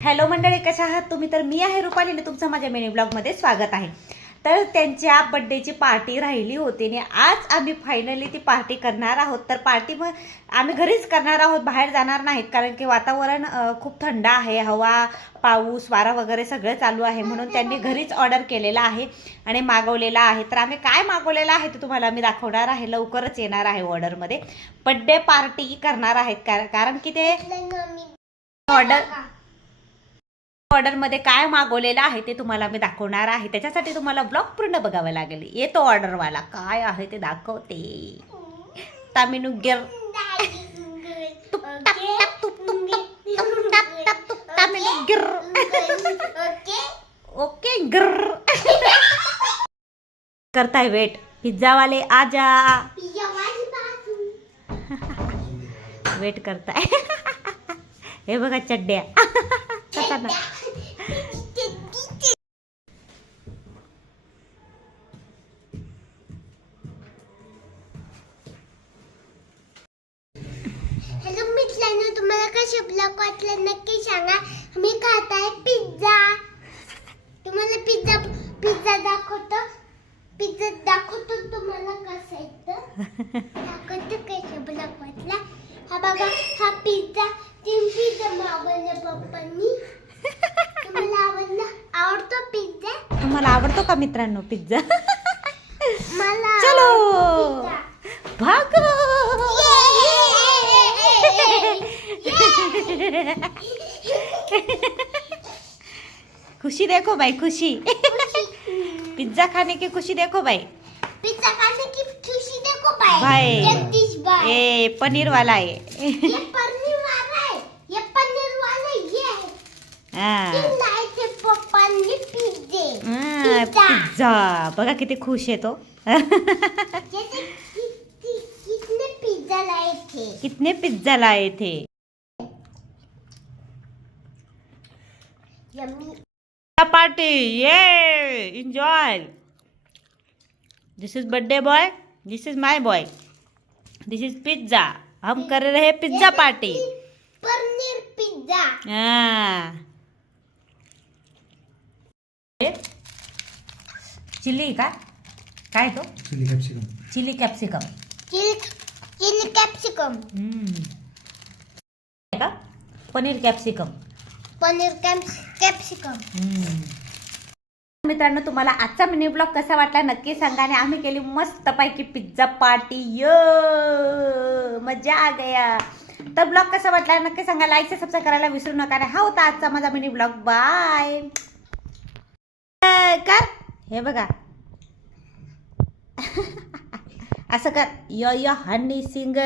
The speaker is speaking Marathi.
हॅलो मंडळी कशा आहात? तुम्ही तर मी आहे रुपाली आणि तुमचं माझ्या मिनी ब्लॉगमध्ये स्वागत आहे. तर त्यांच्या बड्डेची पार्टी राहिली होती आणि आज आम्ही फायनली ती पार्टी करणार आहोत. तर पार्टी मग आम्ही घरीच करणार आहोत बाहेर जाणार नाहीत कारण की वातावरण खूप थंड आहे. हवा पाऊस वारा वगैरे सगळं चालू आहे म्हणून त्यांनी घरीच ऑर्डर केलेला आहे आणि मागवलेला आहे. तर आम्ही काय मागवलेलं आहे ते तुम्हाला मी दाखवणार आहे. लवकरच येणार आहे ऑर्डरमध्ये बड्डे पार्टी करणार आहेत कार- कारण की ते ऑर्डर ऑर्डरमध्ये काय मागवलेलं आहे ते तुम्हाला मी दाखवणार आहे. त्याच्यासाठी तुम्हाला ब्लॉग पूर्ण बघावा लागेल. येतो ऑर्डरवाला. काय आहे ते दाखवते. तामिनू गिर तुप तामिनू गिर ओके गिर करताय वेट पिझ्झावाले आजा वेट करताय हे बघा चड्ड्या कसा कसे ब्लॉग वाटले नक्की सांगा. मी खात आहे पिझ्झा तुम्हाला पिझ्झा पिझ्झा दाखवतो. पिझ्झा दाखवतो तुम्हाला कसं येतं दाखवतो कसे ब्लॉग वाटला. हा बघा हा पिझ्झा तीन पिझ्झा मागवले पप्पांनी. तुम्हाला आवडला? आवडतो पिझ्झा तुम्हाला आवडतो का मित्रांनो पिझ्झा खुशी देखो भाई खुशी. पिज्जा खाने की खुशी देखो भाई पिझ्झा खाने की खुशी देखो भाई भाई. जगदीश भाई ए पनीर वाला आहे. ये पनीर वाला है ये पनीर वाला ये है हा. पप्पांनी पिझ्झे. हा, पिझ्झा. पिझ्झा. बघा किती खुश आहे तो. कितने पिज्जा लाए थे. कितने पिझ्झा लाए थे. यम्मी पार्टी ये enjoy this is birthday boy this is my boy this is pizza हम कर रहे हैं पिज्जा पार्टी पनीर पिज्जा हाँ. चिल्ली का काय तो chilli capsicum chilli capsicum chilli chilli capsicum का पनीर कॅप्सिकम पनीर कैप्सिकम मित्रांनो तुम्हाला आजचा मिनी ब्लॉग कसा वाटला नक्की सांगा आणि आम्ही केली मस्तपैकी पिझ्झा पार्टी य मजा आ गया. तर ब्लॉग कसा वाटला नक्की सांगा. लाईक सबस्क्राईब करायला विसरू नका आणि हा होता आजचा माझा मिनी ब्लॉग बाय कर. हे बघा. असं कर. य य हनी सिंग